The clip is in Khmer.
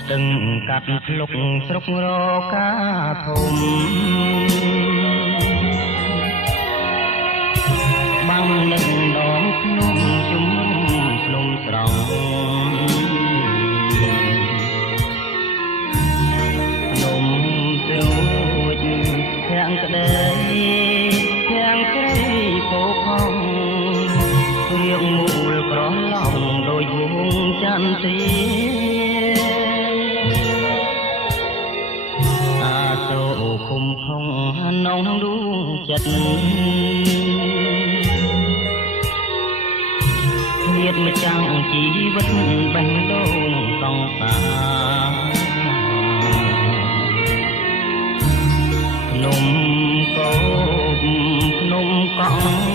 ស្ទឹងកាត់ភ្លុកស្រុករកាធំបាំងនឹងដងភ្នំជុំភ្នំស្រង់ភ្នំស្រួចធាំងក្ដីធាំងស្រីពោផងរៀងមូលក្រឡំដោយវងចន្ទទីអាសូឃុំខំនងដួងចិត្តញាតម្ចាំងជីវិតបេះដូងសង្សារភ្នំកោបភ្នំកង់